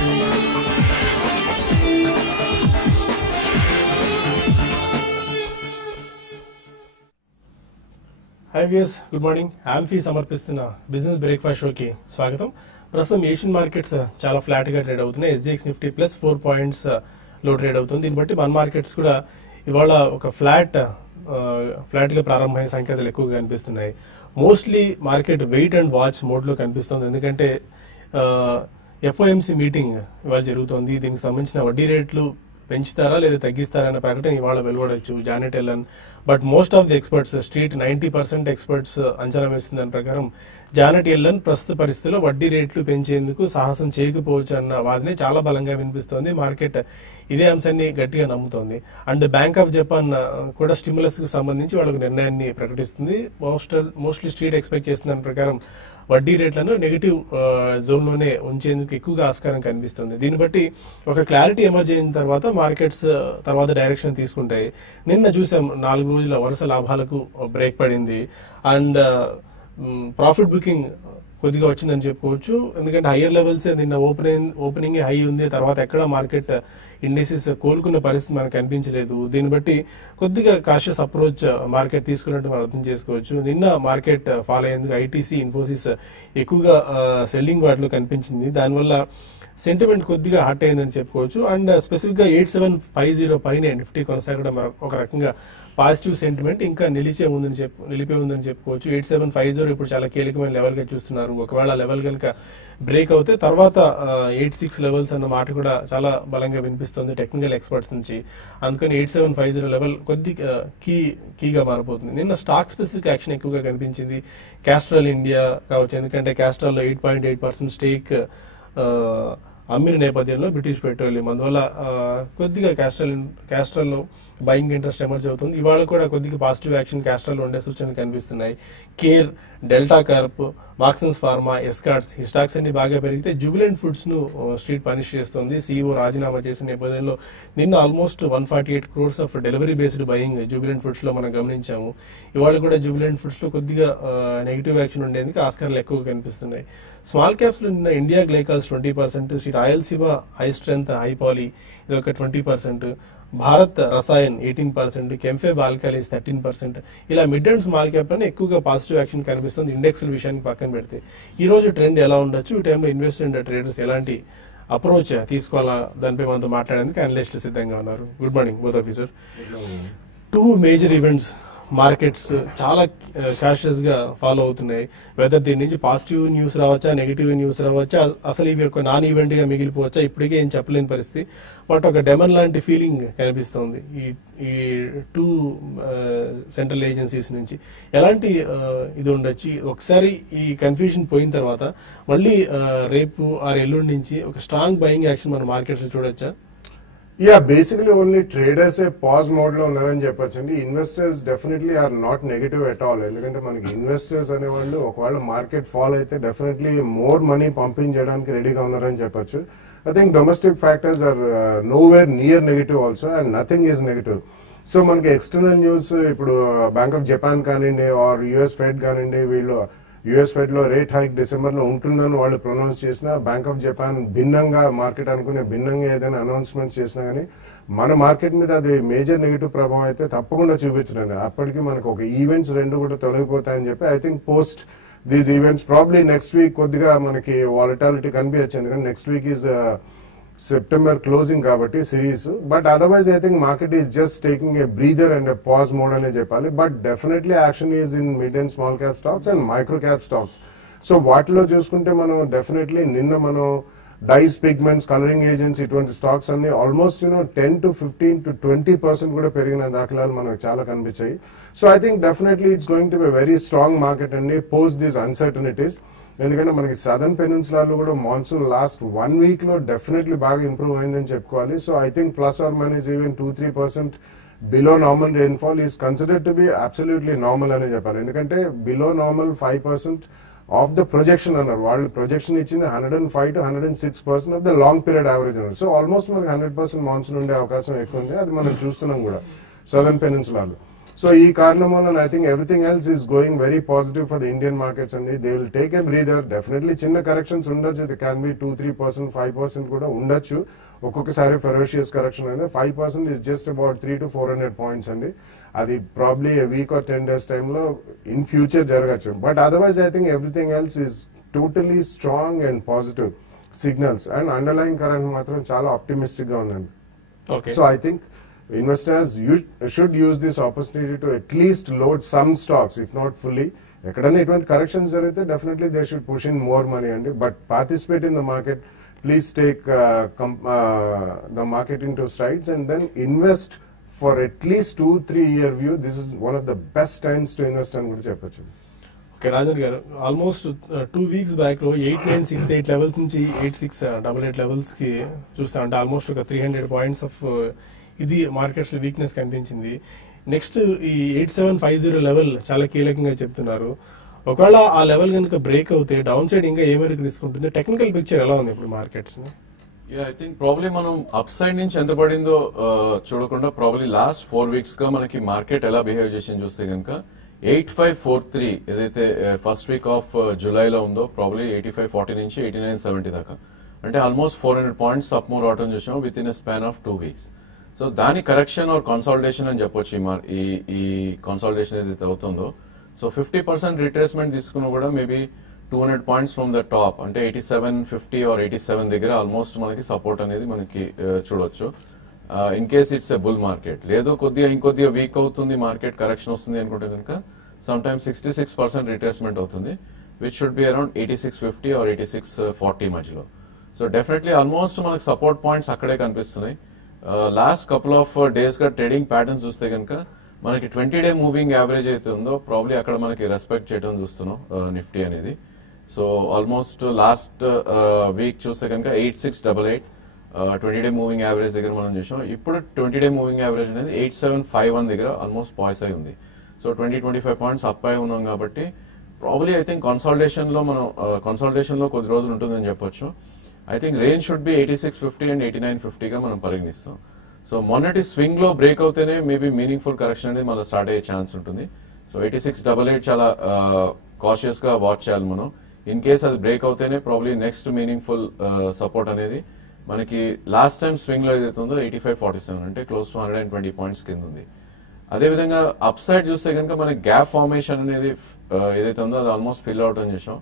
Hi viewers, good morning. Alfie సమర్పిస్తున్న business breakfast షోకి స్వాగతం. ప్రస్తుతం ఏషియన్ మార్కెట్స్ చాలా ఫ్లాట్ గా ట్రేడ్ అవుతున్నాయి. SGX నిఫ్టీ ప్లస్ 4 పాయింట్స్ లో ట్రేడ్ అవుతుంది. దీన్ని బట్టి మన మార్కెట్స్ కూడా ఇవాళ ఒక ఫ్లాట్ గా ప్రారంభమైన సంకేతాలు ఎక్కువగా కనిపిస్తున్నాయి. Mostly market wait and watch mode లో కనిపిస్తుంది. ఎందుకంటే FOMC మీటింగ్ ఇవాళ జరుగుతోంది. దీనికి సంబంధించిన వడ్డీ రేట్లు పెంచుతారా లేదా తగ్గిస్తారా అనే ప్రకటన ఇవాళ వెలువడొచ్చు Janet Yellen. But most of the experts street 90% experts అంచనా వేసిన దాని ప్రకారం జానెట్ ఎల్లన్ ప్రస్తుత పరిస్థితిలో వడ్డీ రేట్లు పెంచేందుకు సాహసం చేయకపోవచ్చు అన్న వాదనే చాలా బలంగా వినిపిస్తోంది. మార్కెట్ ఇదే అంశాన్ని గట్టిగా నమ్ముతోంది. అండ్ బ్యాంక్ ఆఫ్ జపాన్ కూడా స్టిమ్యులస్ కు సంబంధించి వాళ్ళకు నిర్ణయాన్ని ప్రకటిస్తుంది. మోస్ట్లీ స్ట్రీట్ ఎక్స్పెక్ట్ చేసిన దాని ప్రకారం వడ్డీ రేట్లను నెగిటివ్ జోన్ లోనే ఉంచేందుకు ఎక్కువగా ఆస్కారం కనిపిస్తుంది. దీన్ని బట్టి ఒక క్లారిటీ ఎమర్జ్ అయిన తర్వాత మార్కెట్స్ తర్వాత డైరెక్షన్ తీసుకుంటాయి. నిన్న చూసాం 4 రోజుల వరుస లాభాలకు బ్రేక్ పడింది. అండ్ ప్రాఫిట్ బుకింగ్ కొద్దిగా వచ్చిందని చెప్పుకోవచ్చు. ఎందుకంటే హయ్యర్ లెవెల్స్ నిన్న ఓపెనింగ్ హై ఉంది. తర్వాత ఎక్కడ మార్కెట్ ఇండిసెస్ కోలుకున్న పరిస్థితి మనకు కనిపించలేదు. దీన్ని బట్టి కొద్దిగా కాషియస్ అప్రోచ్ మార్కెట్ తీసుకున్నట్టు మనం అర్థం చేసుకోవచ్చు. నిన్న మార్కెట్ ఫాలో అయ్యేందుకు ఐటీసీ, ఇన్ఫోసిస్ ఎక్కువగా సెల్లింగ్ వాటిలో కనిపించింది. దానివల్ల సెంటిమెంట్ కొద్దిగా హర్ట్ అయిందని చెప్పుకోవచ్చు. అండ్ స్పెసిఫిక్ గా 8750 పైన నిఫ్టీ కొనసాగడం ఒక రకంగా పాజిటివ్ సెంటిమెంట్ ఇంకా నిలిపే ఉందని చెప్పుకోవచ్చు. 8750 ఇప్పుడు చాలా కీలకమైన లెవెల్ గా చూస్తున్నారు. ఒకవేళ లెవెల్ కనుక బ్రేక్ అవుతే తర్వాత 86 లెవెల్స్ అన్న మాట కూడా చాలా బలంగా వినిపిస్తుంది టెక్నికల్ ఎక్స్పర్ట్స్ నుంచి. అందుకని 8750 లెవెల్ కొద్దిగా కీగా మారిపోతుంది. నిన్న స్టాక్ స్పెసిఫిక్ యాక్షన్ ఎక్కువగా కనిపించింది. క్యాస్ట్రాల్ ఇండియా కావచ్చు. ఎందుకంటే క్యాస్ట్రాల్ లో 8.8% స్టేక్ అమ్మిన నేపథ్యంలో బ్రిటిష్ పెట్రోలియం, అందువల్ల కొద్దిగా క్యాస్ట్రాల్ లో బయింగ్ ఇంట్రెస్ట్ ఎమర్జ్ అవుతుంది. ఇవాళ కూడా కొద్దిగా పాజిటివ్ యాక్షన్ క్యాస్ట్రాల్ ఉండే సూచనలు కనిపిస్తున్నాయి. Care, delta Corp, Marksans pharma, escorts ఈ స్టాక్స్ అన్ని బాగా పెరిగితే జుబిలెంట్ ఫుడ్స్ ను స్ట్రీట్ పనిష్ చేస్తుంది. CEO రాజీనామా చేసిన నేపథ్యంలో నిన్న almost 148 crores of delivery based buying Jubilant foods లో మనం గమనించాము. ఇవాళ కూడా జుబిలెంట్ ఫుడ్స్ లో కొద్దిగా నెగిటివ్ యాక్షన్ ఉండేందుకు ఆస్కారాలు ఎక్కువ కనిపిస్తున్నాయి. స్మాల్ క్యాప్స్ లో నిన్న India glycols 20%, Shri Rayalaseema high strength high poly ఇది ఒక 20%, భారత్ రసాయన్ 18%, కెంఫెబ్ ఆల్కలీస్ 13%. ఇలా మిడ్ అండ్ స్మాల్ క్యాప్ లోనే ఎక్కువగా పాజిటివ్ యాక్షన్ కనిపిస్తుంది. ఇండెక్స్ విషయానికి పక్కన పెడితే ఈ రోజు ట్రెండ్ ఎలా ఉండొచ్చు, ఈ టైంలో ఇన్వెస్టర్ అండ్ ట్రేడర్స్ ఎలాంటి అప్రోచ్ తీసుకోవాలా దానిపై మనతో మాట్లాడేందుకు అనలిస్ట్ సిద్ధంగా ఉన్నారు. Good morning both of you sir. 2 major events markets చాలా కాషియస్ గా ఫాలో అవుతున్నాయి. వెదర్ దీని నుంచి పాజిటివ్ న్యూస్ రావచ్చా, నెగిటివ్ న్యూస్ రావచ్చా, అసలు ఇవి ఒక నాన్ ఈవెంట్ గా మిగిలిపోవచ్చా, ఇప్పటికే ఏం చెప్పలేని పరిస్థితి. బట్ ఒక డెమన్ లాంటి ఫీలింగ్ కనిపిస్తోంది ఈ 2 సెంట్రల్ ఏజెన్సీస్ నుంచి. ఎలాంటి ఇది ఉండొచ్చు, ఒకసారి ఈ కన్ఫ్యూజన్ పోయిన తర్వాత మళ్ళీ రేపు ఎల్లుండి నుంచి ఒక స్ట్రాంగ్ బయింగ్ యాక్షన్ మన మార్కెట్స్ చూడొచ్చా? Basically only traders pause mode లో ఉన్నారని చెప్పొచ్చండి. Investors definitely are not negative at all. ఎందుకంటే మనకి ఇన్వెస్టర్స్ అనేవాళ్ళు ఒకవేళ మార్కెట్ ఫాల్ అయితే డెఫినెట్లీ మోర్ మనీ పంపింగ్ చేయడానికి రెడీగా ఉన్నారని చెప్పొచ్చు. I think domestic factors are nowhere near negative also and nothing is negative. So మనకి ఎక్స్టర్నల్ న్యూస్ ఇప్పుడు బ్యాంక్ ఆఫ్ జపాన్ కానివ్వండి ఆర్ US ఫెడ్ కానివ్వండి, వీళ్ళు US ఫెడ్ లో రేట్ హైక్ డిసెంబర్ లో ఉంటుందని వాళ్ళు ప్రొనౌన్స్ చేసినా, బ్యాంక్ ఆఫ్ జపాన్ భిన్నంగా మార్కెట్ అనుకునే భిన్నంగా ఏదైనా అనౌన్స్మెంట్ చేసినా గానీ మన మార్కెట్ మీద అది మేజర్ నెగిటివ్ ప్రభావం అయితే తప్పకుండా చూపించడండి. అప్పటికి మనకు ఒక ఈవెంట్స్ 2 కూడా తొలగిపోతాయని చెప్పి I think post these events probably next week కొద్దిగా మనకి వాలటాలిటీ కనిపించచ్చు. ఎందుకంటే next week is September closing కాబట్టి series. But otherwise I think market is just taking a breather and pause mode అనే చెప్పాలి. But definitely action is in mid and small cap stocks and micro cap stocks. So వాటిలో చూసుకుంటే మనం definitely నిన్న మనం dyes, pigments, colouring agents ఇటువంటి stocks అన్ని almost 10 to 15 to 20% కూడా పెరిగిన దాఖలాలు మనకు చాలా కనిపించాయి. So I think definitely it's going to be very strong market అండి పోస్ట్ దీస్ అన్సర్టనిటీస్. ఎందుకంటే మనకి సదర్న్ పెనిన్సులాలో కూడా మాన్సూన్ లాస్ట్ 1 week లో డెఫినెట్లీ బాగా ఇంప్రూవ్ అయిందని చెప్పుకోవాలి. So I think plus or minus even 2-3% below normal rainfall is considered to be absolutely normal అని చెప్పాలి. ఎందుకంటే below normal 5% of the projection అన్నారు. వాళ్ళు ప్రొజెక్షన్ ఇచ్చింది 105 to 106% of the long period average అన్నారు. సో ఆల్మోస్ట్ మనకి 100% మాన్సూన్ ఉండే అవకాశం ఎక్కువ ఉంది. అది మనం చూస్తున్నాం కూడా సదర్న్ పెనిన్సులాలో. సో ఈ కారణం వల్ల I think everything else is going very positive for the Indian markets అండి. They will take a breather. Definitely చిన్న కరెక్షన్స్ ఉండొచ్చు. ఇట్ క్యాన్ బి 2-3%, 5% కూడా ఉండొచ్చు. ఒక్కొక్కసారి ఫెరోషియస్ కరెక్షన్ అనేది 5% is just about 300 to 400 points అండి. అది probably a week or 10 days టైంలో ఇన్ ఫ్యూచర్ జరగచ్చు. But otherwise I think everything else is totally strong and positive signals. And underline current మాత్రం చాలా ఆప్టిమిస్టిక్ గా ఉందండి. So I think investors should use this opportunity to at least load some stocks, if not fully. ఎక్కడైనా ఇటువంటి corrections జరిగితే definitely they should push in more money అండి. But participate in the market. Please take the market in two strides and then invest for at least 2-3 year view. This is one of the best times to invest అని కూడా చెప్పొచ్చు. Okay Rajan గారు, almost 2 weeks back లో 8968 levels నుంచి 8688 levels కి చూస్తా అంటే almost ఒక 300 పాయింట్స్ ఆఫ్ ఇది మార్కెట్స్ లో వీక్నెస్ కనిపించింది. నెక్స్ట్ ఈ 8750 లెవెల్ చాలా కీలకంగా చెప్తున్నారు. ఒకవేళ ఆ లెవెల్ కనుక బ్రేక్ అవుతే డౌన్ సైడ్ ఇంకా ఏ మేరకు తీసుకుంటుంది? టెక్నికల్ పిక్చర్ ఎలా ఉంది ఇప్పుడు మార్కెట్స్? ఐ థింక్ ప్రాబ్లీ మనం అప్ సైడ్ నుంచి ఎంత పడిందో చూడకుండా ప్రాబ్లీ లాస్ట్ 4 weeks గా మనకి మార్కెట్ ఎలా బిహేవ్ చేసింది చూస్తే కనుక 8543 ఏదైతే ఫస్ట్ వీక్ ఆఫ్ జూలైలో ఉందో ప్రాబ్లీ 8540 నుంచి 8970 దాకా, అంటే ఆల్మోస్ట్ 400 పాయింట్స్ అప్ మూవ్ రావడం చూసాం with in a span of 2 weeks. So దాని కరెక్షన్ ఆర్ కన్సాలిడేషన్ అని చెప్పొచ్చు ఈ కన్సాలిడేషన్ ఏదైతే అవుతుందో. సో 50% రిట్రేస్మెంట్ తీసుకున్నా కూడా maybe 200 points from the top, అంటే 8750 ఆర్ 87 దగ్గర ఆల్మోస్ట్ మనకి సపోర్ట్ అనేది మనకి చూడొచ్చు. In case it's a bull market. లేదు ఇంకొద్దిగా వీక్ అవుతుంది మార్కెట్, కరెక్షన్ వస్తుంది అనుకుంటే కనుక సమ్ టైమ్స్ 66% రిట్రేస్మెంట్ అవుతుంది, which should be around 8650 or 8640 మధ్యలో. సో డెఫినెట్లీ ఆల్మోస్ట్ మనకి సపోర్ట్ పాయింట్స్ అక్కడే కనిపిస్తున్నాయి. లాస్ట్ కపుల్ ఆఫ్ డేస్ గా ట్రేడింగ్ ప్యాటర్న్స్ చూస్తే కనుక మనకి 20-day మూవింగ్ యావరేజ్ అయితే ఉందో ప్రాబ్లీ అక్కడ మనకి రెస్పెక్ట్ చేయడం చూస్తున్నాం నిఫ్టీ అనేది. సో ఆల్మోస్ట్ లాస్ట్ వీక్ చూస్తే కనుక 8688 20-day మూవింగ్ యావరేజ్ దగ్గర మనం చూసాం. ఇప్పుడు 20-day మూవింగ్ యావరేజ్ అనేది 8751 దగ్గర ఆల్మోస్ట్ పాయిస్ అయి ఉంది. సో 20-25 పాయింట్స్ అప్ అయి ఉన్నాం కాబట్టి ప్రాబ్లీ ఐ థింక్ కన్సాలిడేషన్ లో కొద్ది రోజులు ఉంటుందని చెప్పొచ్చు. I think range should be 8650 and 8950 గా మనం పరిగణిస్తాం. సో మొన్నటి స్వింగ్ లో బ్రేక్ అవుతేనే మేబీ మీనింగ్ఫుల్ కరెక్షన్ అనేది మళ్ళీ స్టార్ట్ అయ్యే ఛాన్స్ ఉంటుంది. సో 8688 చాలా కాషియస్ గా వాచ్ చేయాలి మనం. ఇన్ కేస్ అది బ్రేక్ అవుతేనే ప్రాబ్లీ నెక్స్ట్ మీనింగ్ఫుల్ సపోర్ట్ అనేది మనకి లాస్ట్ టైం స్వింగ్ లో ఏదైతే ఉందో 8547, అంటే క్లోజ్ టు 120 పాయింట్స్ కింద ఉంది. అదేవిధంగా అప్ సైడ్ చూస్తే కనుక మనకి గ్యాప్ ఫార్మేషన్ అనేది ఏదైతే ఉందో అది ఆల్మోస్ట్ ఫిల్ అవుట్ అని చేసాం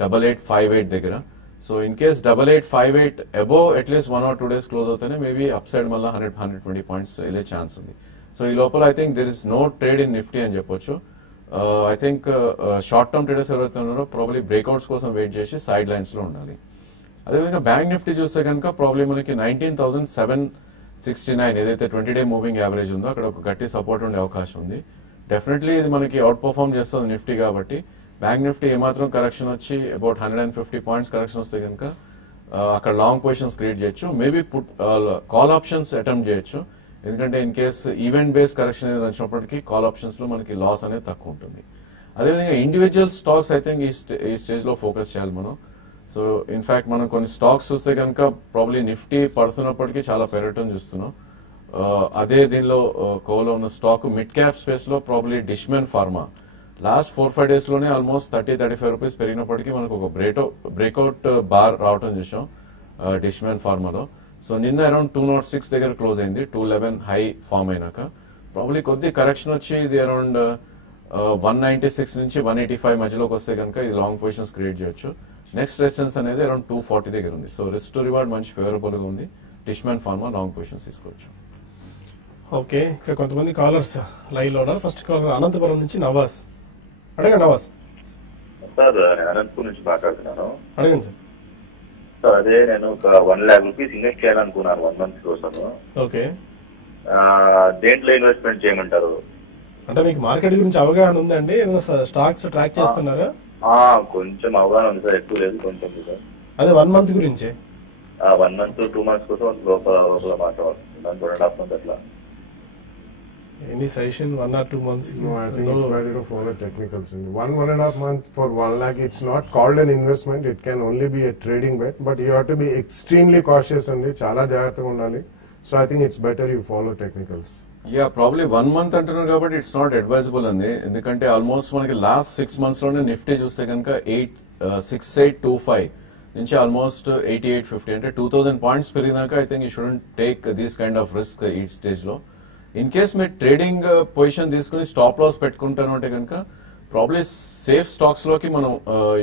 8858 దగ్గర. So in case 8858 above at least 1 or 2 days close అవుతానే మేబీ అప్ సైడ్ మళ్ళీ 100-120 పాయింట్స్ వెళ్ళే ఛాన్స్ ఉంది. సో ఈ లోపల I think there is no trade in Nifty అని చెప్పొచ్చు. I think short term traders ఎవరైతే ఉన్నారో ప్రాబ్లీ బ్రేక్అవుట్స్ కోసం వెయిట్ చేసి సైడ్ లైన్స్ లో ఉండాలి. అదేవిధంగా బ్యాంక్ నిఫ్టీ చూస్తే కనుక ప్రాబ్లీ మనకి 19,769 ఏదైతే 20-day మూవింగ్ యావరేజ్ ఉందో అక్కడ ఒక గట్టి సపోర్ట్ ఉండే అవకాశం ఉంది. డెఫినెట్లీ ఇది మనకి అవుట్ పర్ఫార్మ్ చేస్తుంది నిఫ్టీ కాబట్టి బ్యాంక్ నిఫ్టీ ఏమాత్రం కరెక్షన్ వచ్చి అబౌట్ 150 పాయింట్స్ కరెక్షన్ వస్తే కనుక అక్కడ లాంగ్ పొజిషన్స్ క్రియేట్ చేయొచ్చు. మేబీ కాల్ ఆప్షన్స్ అటెంప్ట్ చేయొచ్చు, ఎందుకంటే in case event based correction ఏదైనా వచ్చినప్పటికీ కాల్ ఆప్షన్స్ లో మనకి లాస్ అనేది తక్కువ ఉంటుంది. అదేవిధంగా ఇండివిజువల్ స్టాక్స్ ఐ థింక్ ఈ స్టేజ్ లో ఫోకస్ చేయాలి మనం. సో ఇన్ఫాక్ట్ మనం కొన్ని స్టాక్స్ చూస్తే కనుక ప్రాబ్లీ నిఫ్టీ పడుతున్నప్పటికీ చాలా పెరగటం చూస్తున్నాం. అదే దీనిలో కోలో ఉన్న స్టాక్ మిడ్ క్యాప్ స్పేస్ లో probably Dishman pharma last 4-5 days లోనే ఆల్మోస్ట్ 30-35 రూపీస్ పెరిగినప్పటికీ మనకు ఒక బ్రేక్అవుట్ బార్ రావటం చూసాం డిష్మెన్ ఫార్మాలో. సో నిన్న అరౌండ్ 206 దగ్గర క్లోజ్ అయింది, 211 హై ఫామ్ అయినాక ప్రాబ్లీ కొద్ది కరెక్షన్ వచ్చి ఇది అరౌండ్ 196 నుంచి 185 మధ్యలోకి వస్తే కనుక ఇది లాంగ్ పొజిషన్స్ క్రియేట్ చేయొచ్చు. నెక్స్ట్ రెసిస్టెన్స్ అనేది అరౌండ్ 240 దగ్గర ఉంది. సో రిస్క్ టు రివార్డ్ మంచి ఫేవరబుల్ గా ఉంది. డిష్మెన్ ఫార్మా లాంగ్ పొజిషన్స్ తీసుకోవచ్చు. ఓకే, ఇంకా కొంతమంది కాలర్స్ లైవ్ లో ఉన్నారు. ఫస్ట్ కాలర్ అనంతపురం నుంచి నవాజ్. అడగండి నవాజ్. సార్ అనంతపూర్ నుంచి మాట్లాడుతున్నాను. అడగండి సార్. సార్ అదే నేను ఒక 1 lakh రూపీస్ ఇన్వెస్ట్ చేయాలనుకున్నాను 1 month కోసం. ఓకే, దేంట్లో ఇన్వెస్ట్మెంట్ చేయమంటారు? అంటే మీకు మార్కెట్ గురించి అవగాహన ఉందండి? స్టాక్స్ ట్రాక్ చేస్తున్నారా? కొంచెం అవగాహన ఉంది సార్, ఎక్కువ లేదు, కొంచెం ఉంది సార్. అదే 1 month గురించి 1 month 2 months కోసం లోపల మాట్లాడుతున్నాను, 1.5 months అట్లా. Any session 1 or 2 months? No, I think it's better to follow technicals. 1.5 months for 1 lakh, it's not called an investment. It can only be a trading bet, but you have to be extremely cautious and chala jagrata undali. So I think it's better you follow technicals. Yeah probably 1 month అంటున్నారు కాబట్టి it's not advisable అండి. ఎందుకంటే almost మనకి last 6 months లోనే Nifty చూస్తే కనుక 6825 నుంచి almost 8850 అంటే 2000 పాయింట్స్ పెరిగినాక I think you shouldn't take these kind of risk ఈ స్టేజ్ లో. ఇన్ కేస్ మీరు ట్రేడింగ్ పొజిషన్ తీసుకుని స్టాప్ లాస్ పెట్టుకుంటాను అంటే కనుక ప్రాబ్లీ సేఫ్ స్టాక్స్ లోకి మనం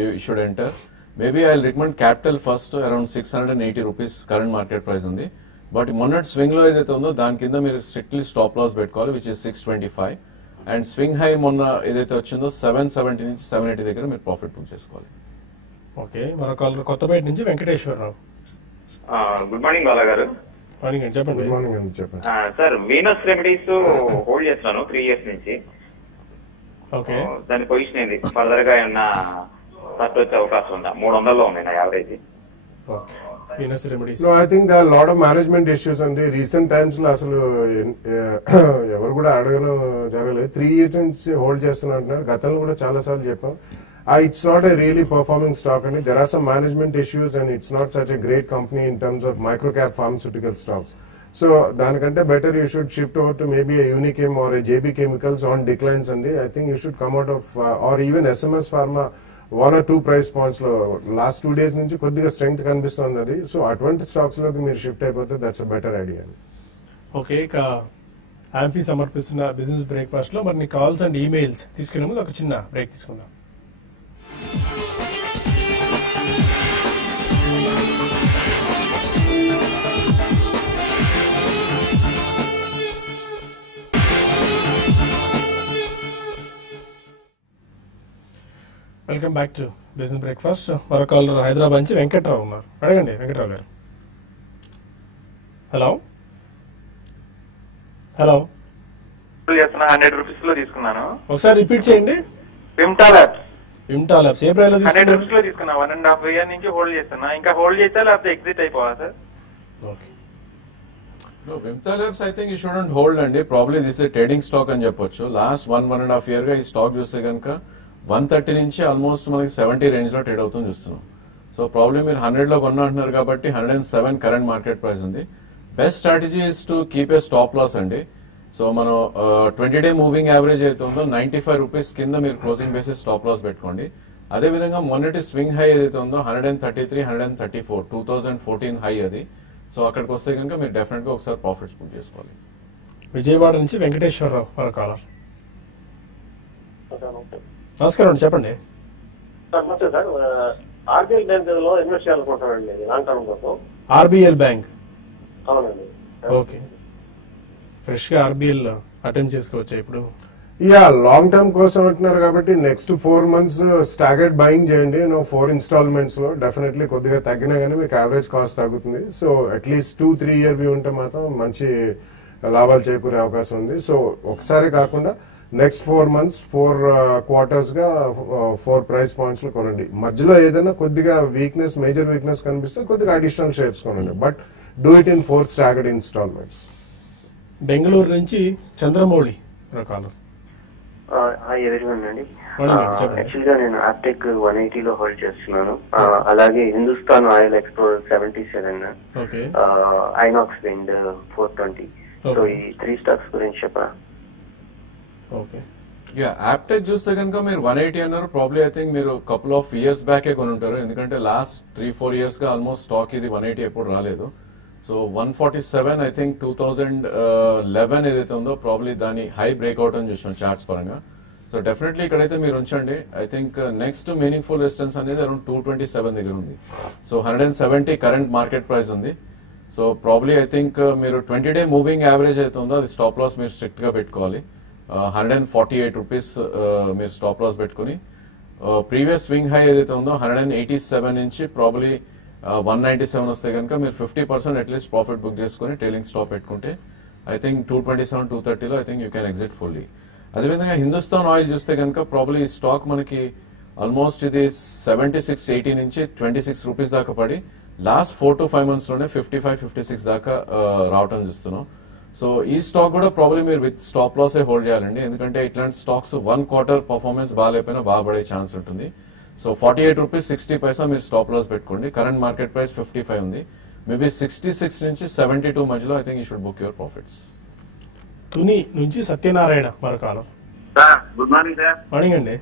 you should enter. Maybe I recommend capital first around 680 rupees current market price ఉంది. బట్ మొన్నటి స్వింగ్ లో ఏదైతే ఉందో దాని కింద మీరు స్ట్రిక్ట్లీ స్టాప్ లాస్ పెట్టుకోవాలి which is 625. And swing high మొన్న ఏదైతే వచ్చిందో 770 నుంచి 780 దగ్గర మీరు ప్రాఫిట్ బుక్ చేసుకోవాలి. ఓకే, మన కాలర్ కొత్తపేట నుంచి వెంకటేశ్వరరావు. గుడ్ మార్నింగ్ బాలా గారు. మార్నింగ్ అండి, చెప్పండి. గుడ్ మార్నింగ్ అండి, చెప్పండి. సార్ వీనస్ రెమెడీస్ హోల్డ్ చేస్తున్నాను 3 years నుంచి. ఓకే, దాని పొజిషన్ ఏంది? ఫర్దర్ గా ఏమన్నా ఫస్ట్ వచ్చే అవకాశం ఉందా? 300లో ఉంది నా average. Okay, Venus remedies. No, I think there are a lot of management issues అండి. రీసెంట్ టైమ్స్ లో అసలు ఎవరు కూడా అడగను జరగలేదు. 3 years నుంచి హోల్డ్ చేస్తున్నారు. గతంలో కూడా చాలా సార్లు చెప్పాం. It's not a really performing stock and there are some management issues and it's not such a great company in terms of microcap pharmaceutical stocks. So దానికంటే better you should shift over to maybe a Unichem or a JB Chemicals on declines అండి. I think you should come out of or even SMS Pharma 1 or 2 price points లో last 2 days నుంచి కొద్దిగా strength కనిపిస్తుంది అది. So అటువంటి stocks లోకి మీరు shift అయిపోతే that's a better idea. Okay, ఇక ఆంఫీ సమర్పిస్తున్న బిజినెస్ బ్రేక్ఫాస్ట్ లో మరి కాల్స్ అండ్ ఈమెయిల్స్ తీసుకునే ముందు ఒక చిన్న బ్రేక్ తీసుకుందాం. Welcome back to business breakfast. మరో కాలర్ హైదరాబాద్ నుంచి వెంకట్రావు ఉన్నారు. అడగండి వెంకట్రావు గారు. హలో హలో, 100 రూపీస్ లో తీసుకున్నాను. ఒకసారి రిపీట్ చేయండి. విమ్టా ల్యాబ్స్ ఏ ప్రైస్ లో 100 రూపీస్ లో తీసుకున్నా. 1.5 year నుంచి హోల్డ్ చేస్తున్నా. ఇంకా హోల్డ్ చేస్తా లేకపోతే ఎగ్జిట్ అయిపోవా sir? Okay, Vimta Labs I think you shouldn't hold అండి. Probably this a trading stock అని చెప్పొచ్చు. లాస్ట్ 1.5 year గా ఈ స్టాక్ చూస్తే కనుక 130 నుంచి ఆల్మోస్ట్ మనకి 70 రేంజ్ లో ట్రేడ్ అవుతుంది చూస్తున్నాం. సో ప్రాబ్లీ మీరు 100 లో కొన్నా అంటున్నారు కాబట్టి 107 కరెంట్ మార్కెట్ ప్రైస్ ఉంది. Best strategy is to keep a stop loss అండి. సో మనం 20-day మూవింగ్ యావరేజ్ అయితే ఉందో 95 రూపీస్ కింద మీరు క్లోజింగ్ బేసిస్ స్టాప్ లాస్ పెట్టుకోండి. అదేవిధంగా మొన్నటి స్వింగ్ హై ఏదైతే ఉందో 133, 134 2014 హై అది. సో అక్కడికి వస్తే కనుక మీరు డెఫినెట్ గా ఒకసారి ప్రాఫిట్స్ బుక్ చేసుకోవాలి. విజయవాడ నుంచి వెంకటేశ్వరరావు మరో కాలర్. నమస్కారం అండి, చెప్పండి. నమస్తే సార్. ఆర్బిఎల్ బ్యాంక్ లో ఇన్వెస్ట్ చేయాలనుకుంటున్నానండి లాంగ్ టర్మ్ కోసం. RBL bank. అవునండి. ఓకే, ఫ్రెష్ గా ఆర్బిఎల్ అటెంప్ట్ చేసుకోవచ్చా ఇప్పుడు? యా, లాంగ్ టర్మ్ కోసం అంటున్నారు కాబట్టి నెక్స్ట్ 4 months స్టాగర్డ్ బయింగ్ చేయండి. 4 installments లో డెఫినెట్లీ కొద్దిగా తగ్గినా కానీ మీకు యావరేజ్ కాస్ట్ తగ్గుతుంది. సో అట్లీస్ట్ 2-3 year వ్యూ ఉంటే మాత్రం మంచి లాభాలు చేకూరే అవకాశం ఉంది. సో ఒకసారి కాకుండా నెక్స్ట్ 4 months 4 quarters గా 4 price points లో కొనండి. మధ్యలో ఏదైనా కొద్దిగా వీక్నెస్, మేజర్ వీక్నెస్ కనిపిస్తే కొద్దిగా అడిషనల్ షేర్స్ కొనండి. But do it in 4 staggered installments. Bengaluru నుంచి చంద్రమౌళి కాలర్. ఎదురుందండి. యాక్చువల్ గా నేను ఆప్టెక్ 180 లో హోల్డ్ చేస్తున్నాను. అలాగే Hindustan oil explorer 77, INOX wind 420. So ఈ 3 స్టాక్స్ గురించి చెప్పరా? ఓకే, యా, ఆప్టెక్ చూస్తే కనుక మీరు 180 అన్నారు. ప్రాబ్లీ ఐ థింక్ మీరు కపుల్ ఆఫ్ ఇయర్స్ బ్యాకే కొని ఉంటారు. ఎందుకంటే లాస్ట్ 3-4 years గా ఆల్మోస్ట్ స్టాక్ ఇది 180 ఎప్పుడు రాలేదు. సో 147 ఐ థింక్ 2011 ఏదైతే ఉందో ప్రాబ్లీ దాని హై బ్రేక్అవుట్ అని చూసాం చార్ట్స్ పరంగా. సో డెఫినెట్లీ ఇక్కడైతే మీరు ఉంచండి. I think next meaningful resistance అనేది అరౌండ్ 227 దగ్గర ఉంది. సో 170 కరెంట్ మార్కెట్ ప్రైస్ ఉంది. సో ప్రాబ్లీ ఐ థింక్ మీరు 20-day మూవింగ్ యావరేజ్ అయితే ఉందో అది స్టాప్ లాస్ మీరు స్ట్రిక్ట్ గా పెట్టుకోవాలి. 148 రూపీస్ మీరు స్టాప్ లాస్ పెట్టుకుని ప్రీవియస్ స్వింగ్ హై ఏదైతే ఉందో 187 నుంచి ప్రాబ్లీ 197 వస్తే కనుక మీరు 50% అట్లీస్ట్ ప్రాఫిట్ బుక్ చేసుకుని ట్రైలింగ్ స్టాప్ పెట్టుకుంటే ఐ థింక్ 227, 230లో I think you can exit fully. అదేవిధంగా హిందుస్థాన్ ఆయిల్ చూస్తే కనుక ప్రాబ్లీ ఈ స్టాక్ మనకి ఆల్మోస్ట్ ఇది 76-80 నుంచి 26 రూపీస్ దాకా పడి లాస్ట్ 4-5 months లోనే 55-56 దాకా రావటం చూస్తున్నాం. సో ఈ స్టాక్ కూడా ప్రాబ్లీ మీరు విత్ స్టాప్ లాస్ హోల్డ్ చేయాలండి. ఎందుకంటే ఇట్లాంటి స్టాక్స్ 1 quarter పర్ఫార్మెన్స్ బాగాలేకపోయినా బాగా పడే ఛాన్స్ ఉంటుంది. సో 48 రూపీస్ 60 పైసా మీరు స్టాప్ లాస్ పెట్టుకోండి. కరెంట్ మార్కెట్ ప్రైస్ 55 ఉంది. మేబీ 66 నుంచి 72 మధ్యలో I think you should book your profits. Tuni నుంచి సత్యనారాయణ మరొకాలం. Sir good morning sir. Morning అండి,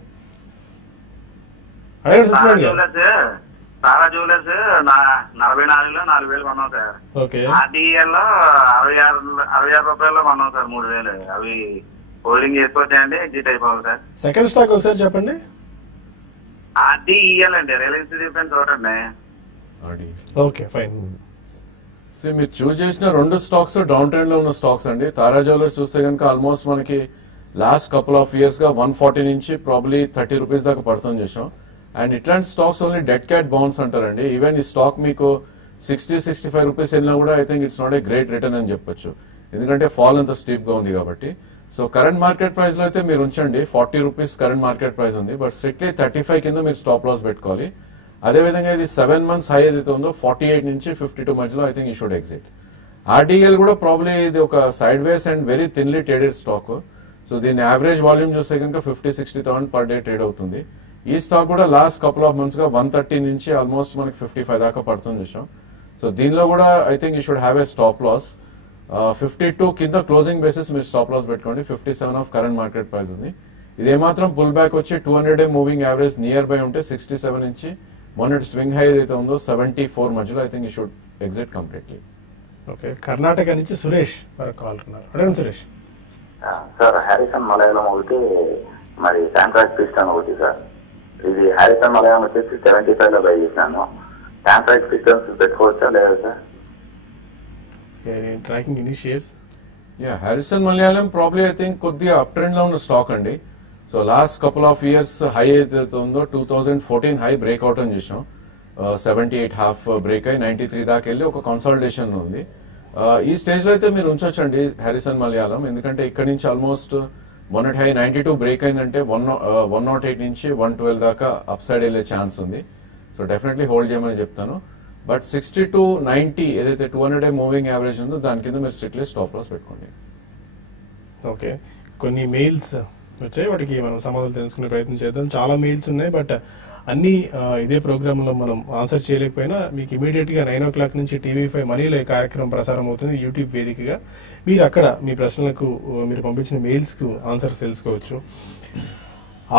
అడగండి సత్యనారాయణ గారు. తారా జ్యువెలర్స్ 44లో 4,000 కొన్నాం సార్. ఓకే. ఆర్టీఎల్ లో 66 రూపాయల్లో కొన్నాం సార్ 3,000. అవి హోల్డింగ్ చేసుకోవచ్చాయండి, ఎగ్జిట్ అయిపోవాలి సార్. సెకండ్ స్టాక్ ఒకసారి చెప్పండి. ఆర్టీఈఎల్ అండి, రిలయన్స్ డిఫెన్స్ చూడండి. Okay fine. సో మీరు చూస్ చేసిన 2 స్టాక్స్ డౌన్ ట్రెండ్ లో ఉన్న స్టాక్స్ అండి. తారా జ్యువెలర్స్ చూస్తే కనుక ఆల్మోస్ట్ మనకి లాస్ట్ కపుల్ ఆఫ్ ఇయర్స్ గా 140 నుంచి ప్రాబ్లీ 30 రూపీస్ దాకా పడుతుంది చేసాం. అండ్ ఇట్లాంటి stocks only dead cat bounce అంటారండి. ఈవెన్ ఈ స్టాక్ మీకు 60-65 రూపీస్ వెళ్ళినా కూడా I think it's not a great return అని చెప్పొచ్చు, ఎందుకంటే ఫాల్ అంత స్టీప్ గా ఉంది కాబట్టి. సో కరెంట్ మార్కెట్ ప్రైస్ లో అయితే మీరు ఉంచండి, 40 రూపీస్ కరెంట్ మార్కెట్ ప్రైస్ ఉంది, బట్ స్ట్రిక్ట్లీ 35 కింద మీరు స్టాప్ లాస్ పెట్టుకోవాలి. అదేవిధంగా ఇది 7 months హై ఏదైతే ఉందో 48 నుంచి 52 మధ్యలో I think you should exit. RDL కూడా ప్రాబ్లీ ఇది ఒక sideways and very thinly traded stock. So దీని యావరేజ్ వాల్యూమ్ చూస్తే కనుక 50-60,000 పర్ డే ట్రేడ్ అవుతుంది. ఈ స్టాక్ కూడా లాస్ట్ కపుల్ ఆఫ్ మంత్స్ గా 130 నుంచి ఆల్మోస్ట్ మనకి 55 దాకా పడుతుంది చూసాం. సో దీనిలో కూడా I think you should have a stop loss. 52 కింద క్లోజింగ్ బేసిస్ మీరు స్టాప్ లాస్ పెట్టుకోండి. 57 ఆఫ్ కరెంట్ మార్కెట్ ప్రైస్ ఉంది. ఇది ఏమాత్రం పుల్ బ్యాక్ వచ్చి 200 day moving average near by ఉంటే 67 నుంచి మొన్నటి స్వింగ్ హై ఏదైతే ఉందో 74 మధ్యలో I think you should exit completely. Okay. Karnataka నుంచి సురేష్ కాల్ ఉన్నారు. అడగండి సురేష్. సార్ హారిసన్ మలయాళం ఒకటి, మరి శాంట్రాక్ పిస్టన్ ఒకటి సార్. ఇది హారిసన్ మలయాళం వచ్చేసి 75 లో బై చేశాను. శాంట్రాక్ పిస్టన్స్ పెట్టుకోవచ్చా లేదా sir? Tracking any shares? Yeah, Harrison Malayalam probably I think కొద్దిగా అప్ ట్రెండ్ లో ఉన్న స్టాక్ అండి. So last couple of years high ఏదైతే ఉందో 2014 హై బ్రేక్అవుట్ అని చూసాం. 78 హాఫ్ బ్రేక్ అయి 93 దాకా వెళ్ళి ఒక కన్సాలిడేషన్ ఉంది. ఈ స్టేజ్ లో అయితే మీరు ఉంచొచ్చండి హారిసన్ మలయాళం, ఎందుకంటే ఇక్కడ నుంచి ఆల్మోస్ట్ మొన్నటి హై 92 బ్రేక్ అయిందంటే 108 నుంచి 112 దాకా అప్ సైడ్ వెళ్లే ఛాన్స్ ఉంది. సో డెఫినెట్లీ హోల్డ్ చేయమని చెప్తాను. బట్ 60-90 ఏదైతే 200 డే మూవింగ్ యావరేజ్ ఉందో దాని కింద మీరు స్ట్రిక్ట్లీ స్టాప్ లాస్ పెట్టుకోండి. ఓకే. కొన్ని మెయిల్స్ వచ్చాయి, వాటికి మనం సమాధానం తెలుసుకునే ప్రయత్నం చేద్దాం. చాలా మెయిల్స్ ఉన్నాయి, బట్ అన్ని ఇదే ప్రోగ్రామ్ లో మనం ఆన్సర్ చేయలేకపోయినా మీకు ఇమీడియట్ గా 9 o'clock నుంచి TV5 మనీలో ఈ కార్యక్రమం ప్రసారం అవుతుంది యూట్యూబ్ వేదికగా. మీరు అక్కడ మీ ప్రశ్నలకు మీరు పంపించిన మెయిల్స్ కు ఆన్సర్స్ తెలుసుకోవచ్చు.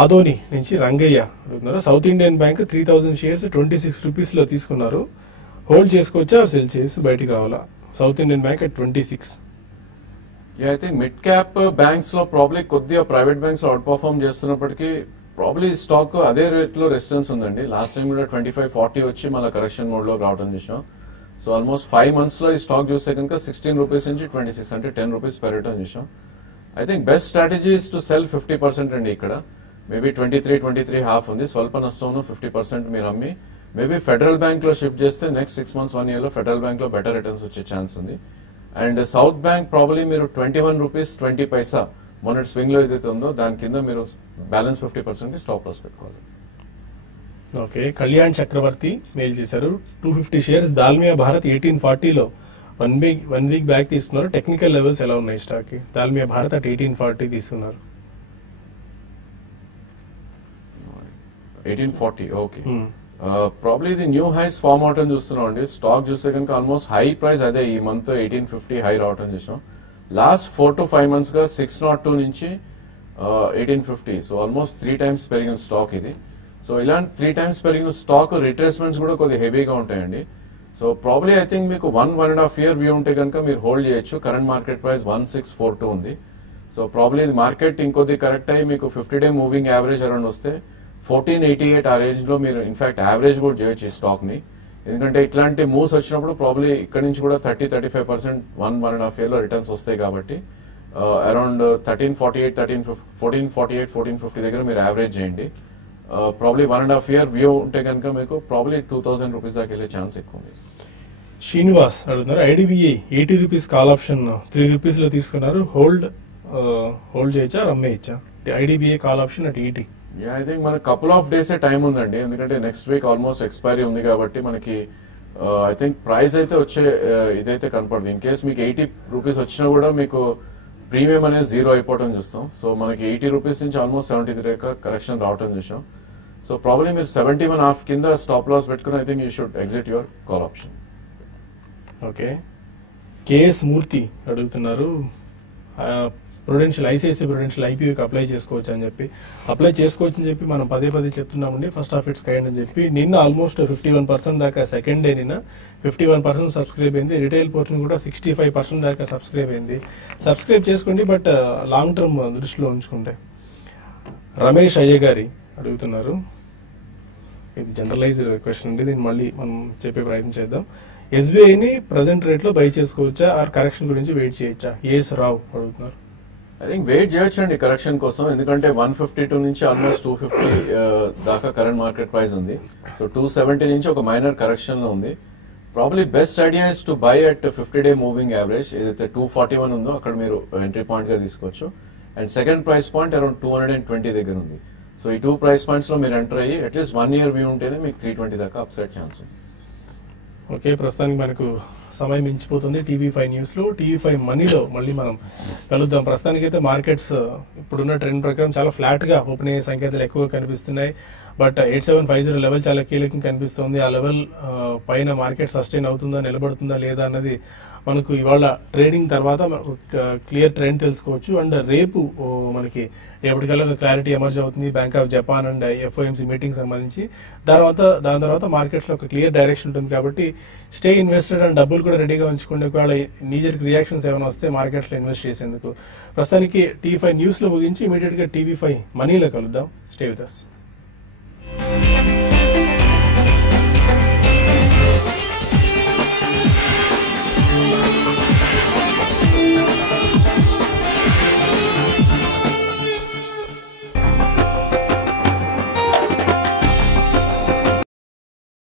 ఆదోని నుంచి రంగయ్య అడుగుతున్నారు. South Indian bank 3000 shares 26 rupees లో తీసుకున్నారు, హోల్డ్ చేసుకోవచ్చా సెల్ చేసి బయటికి రావాలా? South Indian bank at 26. I think mid cap banks లో ప్రాబ్లీ కొద్దిగా ప్రైవేట్ బ్యాంక్స్ అవుట్ పర్ఫార్మ్ చేస్తున్నప్పటికీ ప్రాబ్లీ స్టాక్ అదే రేట్ లో రెసిస్టెన్స్ ఉందండి. లాస్ట్ టైం కూడా 25-40 వచ్చి మళ్ళీ కరెక్షన్ మోడ్ లో రావడం చేసాం. సో ఆల్మోస్ట్ 5 months లో ఈ స్టాక్ చూస్తే కనుక 16 రూపీస్ నుంచి 26 అంటే 10 రూపీస్ పెరగడం చేసాం. I think best strategy is to cell 50% అండి. ఇక్కడ మేబీ 23 హాఫ్ ఉంది, స్వల్ప నష్టంలో 50% మీరు అమ్మి మేబీ ఫెడరల్ బ్యాంక్ లో షిఫ్ట్ చేస్తే నెక్స్ట్ 6 months 1 year లో ఫెడరల్ బ్యాంక్ లో బెటర్ రిటర్న్స్ వచ్చే ఛాన్స్ ఉంది. అండ్ సౌత్ బ్యాంక్ ప్రాబ్లీ మీరు 21 రూపీస్ 20 పైసా మొన్నటి స్వింగ్ లో ఏదైతే ఉందో దాని కింద మీరు బ్యాలెన్స్ 50% కి స్టాప్ లాస్ పెట్టుకోవాలి. ఓకే. కళ్యాణ్ చక్రవర్తి మెయిల్ చేశారు. 250 షేర్స్ దాల్మియా భారత్ 1840లో 1 week బ్యాక్ తీసుకున్నారు. టెక్నికల్ లెవెల్స్ ఎలా ఉన్నాయి స్టాక్ కి? దాల్మియా భారత్ at 1840 తీసుకున్నారు. 1840 ఓకే. ప్రాబ్లీ ఇది న్యూ హైస్ ఫార్మ్ అవటం చూస్తున్నాం అండి. స్టాక్ చూస్తే కనుక ఆల్మోస్ట్ హై ప్రైస్ అదే ఈ మంత్ 1850 హై రావటం చూసాం. లాస్ట్ 4 to 5 months గా 602 నుంచి 1850, సో ఆల్మోస్ట్ 3 times పెరిగిన స్టాక్ ఇది. సో ఇలాంటి 3 times పెరిగిన స్టాక్ రిట్రేస్మెంట్స్ కూడా కొద్దిగా హెవీగా ఉంటాయండి. సో ప్రాబ్లీ ఐ థింక్ మీకు 1.5 year వ్యూ ఉంటే కనుక మీరు హోల్డ్ చేయొచ్చు. కరెంట్ మార్కెట్ ప్రైస్ 1642 ఉంది. సో ప్రాబ్లీ ఇది మార్కెట్ ఇంకొద్ది కరెక్ట్ అయ్యి మీకు 50 డే మూవింగ్ యావరేజ్ అరౌండ్ వస్తే 1488 ఆ రేంజ్ లో మీరు ఇన్ఫాక్ట్ యావరేజ్ కూడా చేయొచ్చు ఈ స్టాక్ ని. ఎందుకంటే ఇట్లాంటి మూవ్స్ వచ్చినప్పుడు ప్రాబ్లీ ఇక్కడ నుంచి కూడా 30-35% 1.5 year లో రిటర్న్స్ వస్తాయి కాబట్టి అరౌండ్ 1448 దగ్గర మీరు యావరేజ్ చేయండి. ప్రాబ్లీ 1.5 year వ్యూ ఉంటే కనుక మీకు ప్రాబ్లీ 2000 రూపీస్ దాకా వెళ్ళే ఛాన్స్ ఎక్కువ ఉంది. శ్రీనివాస్ అడుగుతున్నారు. IDBI 80 rupees call option 3 rupees లో తీసుకున్నారు, హోల్డ్ చేయొచ్చా అమ్మేయచ్చా? IDBI call option at 80. I think మనకి కపుల్ ఆఫ్ డేస్ టైం ఉందండి, ఎందుకంటే నెక్స్ట్ వీక్ ఆల్మోస్ట్ ఎక్స్పైరీ ఉంది కాబట్టి మనకి ఐ థింక్ ప్రైస్ అయితే వచ్చే ఇదైతే కనపడదు. ఇన్ కేస్ మీకు 80 రూపీస్ వచ్చినా కూడా మీకు ప్రీమియం అనేది 0 అయిపోవడం చూస్తాం. సో మనకి 80 రూపీస్ నుంచి ఆల్మోస్ట్ 73 కరెక్షన్ రావడం చూసాం. సో ప్రాబ్లీ మీరు 71.5 కింద స్టాప్ లాస్ పెట్టుకుని I think you should exit your call option. Okay. KS మూర్తి అడుగుతున్నారు. ప్రుడెన్షియల్ ఐసిఐసిఐ ప్రుడెన్షియల్ ఐపీఓకి అప్లై చేసుకోవచ్చు అని చెప్పి మనం పదే చెప్తున్నామండి. ఫస్ట్ ఆఫ్ ఇట్స్ కైండ్ అని చెప్పి నిన్న ఆల్మోస్ట్ 51% దాకా సెకండ్ డే నిన్న 51% సబ్స్క్రైబ్ అయింది. రిటైల్ పోర్షన్ కూడా 65% దాకా సబ్స్క్రైబ్ అయింది. సబ్స్క్రైబ్ చేసుకోండి, బట్ లాంగ్ టర్మ్ దృష్టిలో ఉంచుకుంటే. రమేష్ అయ్య గారి అడుగుతున్నారు, ఇది జనరలైజ్డ్ క్వశ్చన్ అండి, దీన్ని మళ్ళీ మనం చెప్పే ప్రయత్నం చేద్దాం. ఎస్బీఐని ప్రజెంట్ రేట్ లో బై చేసుకోవచ్చా, ఆర్ కరెక్షన్ గురించి వెయిట్ చేయొచ్చా? ఏఎస్ రావు అడుగుతున్నారు. ఐ థింక్ వెయిట్ చేయొచ్చండి కరెక్షన్ కోసం, ఎందుకంటే 152 నుంచి ఆల్మోస్ట్ 250 దాకా కరెంట్ మార్కెట్ ప్రైస్ ఉంది. సో 270 నుంచి ఒక మైనర్ కరెక్షన్ లో ఉంది. Probably best idea is to buy at 50-day moving average, ఏదైతే 241 ఉందో అక్కడ మీరు ఎంట్రీ పాయింట్ గా తీసుకోవచ్చు. And second price point around 220 దగ్గర ఉంది. సో ఈ 2 ప్రైస్ పాయింట్స్ లో మీరు ఎంటర్ అయ్యి అట్లీస్ట్ 1 year వ్యూ ఉంటేనే మీకు 320 దాకా అప్సైడ్ ఛాన్స్ ఉంది. ఓకే, ప్రస్తుతానికి మనకు సమయం మించిపోతుంది. టీవీ5 న్యూస్ లో టీవీ5 మనీలో మళ్ళీ మనం కలుద్దాం. ప్రస్తుతానికైతే మార్కెట్స్ ఇప్పుడున్న ట్రెండ్ ప్రకారం చాలా ఫ్లాట్ గా ఓపెన్ అయ్యే సంకేతాలు ఎక్కువ కనిపిస్తున్నాయి. బట్ 8750 లెవెల్ చాలా కీలకం కనిపిస్తుంది. ఆ లెవెల్ పైన మార్కెట్ సస్టైన్ అవుతుందా, నిలబడుతుందా లేదా అన్నది మనకు ఇవాళ ట్రేడింగ్ తర్వాత క్లియర్ ట్రెండ్ తెలుసుకోవచ్చు. అండ్ రేపు మనకి ఎప్పటికల్లా క్లారిటీ ఎమర్జ్ అవుతుంది bank of Japan and FOMC meeting సంబంధించి. దాని తర్వాత మార్కెట్స్ లో ఒక క్లియర్ డైరెక్షన్ ఉంటుంది. కాబట్టి స్టే ఇన్వెస్టెడ్ అండ్ డబ్బులు కూడా రెడీగా ఉంచుకోండి. ఒకవేళ నీజర్ రియాక్షన్స్ ఏమైనా వస్తే మార్కెట్స్ లో ఇన్వెస్ట్ చేసేందుకు. ప్రస్తుతానికి టీవీ5 న్యూస్ లో ముగించి ఇమీడియట్ గా టీవీ5 మనీలో కలుద్దాం. Stay with us.